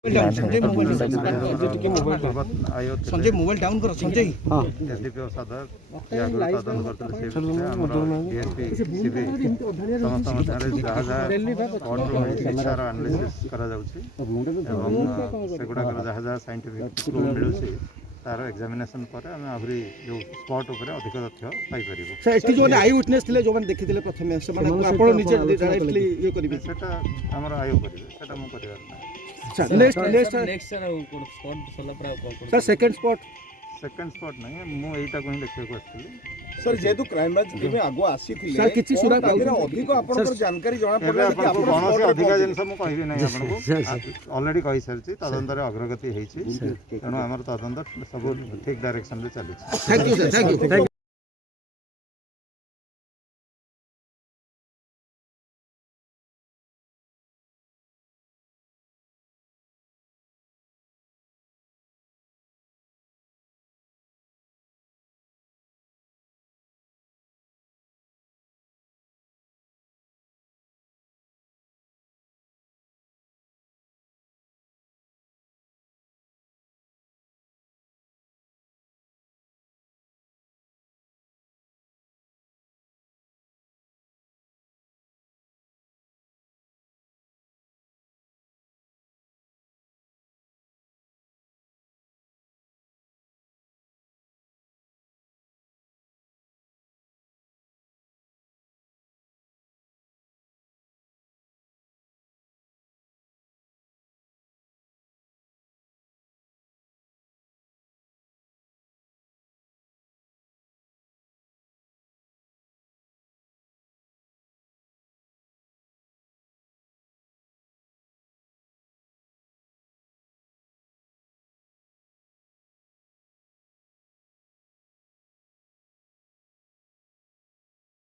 Sanjay mobile down करो Sanjay SDPO सदर तदन करते डीएसपी सीबी समस्त मध्य जहाँ जहाँ इच्छार आनालीसिस सेगुड़ाक जहाँ जहाँ साइंटिफिक प्रूफ मिलूँ तार एग्जामिनेशन पर आम आहरी जो स्पॉट उपर अधिक तथ्य पाइपर सर एटी जो आई विटनेस थिले जो देखि प्रथम से आपण निजे डायरेक्टली ये करिवे सेटा हमर आयो करिवे सेटा मु करिवार नै सर नेक्स्ट स्पॉट सला पर सर सेकंड स्पॉट नहीं मु एटा को ही देखियो को आछली सर जेतु क्राइम ब्रांच टीम आगो आसी थिले सर किछि सुरा अधिक आपन जानकारी जणा पड़ला कि आपन कोन से अधिक जिंस मु कहिबे नै आपन को ऑलरेडी कहि सरछि तदंतर अग्रगति हेछि तेणु हमर तदंतर सब ठीक डायरेक्शन रे चली। Thank you sir thank you.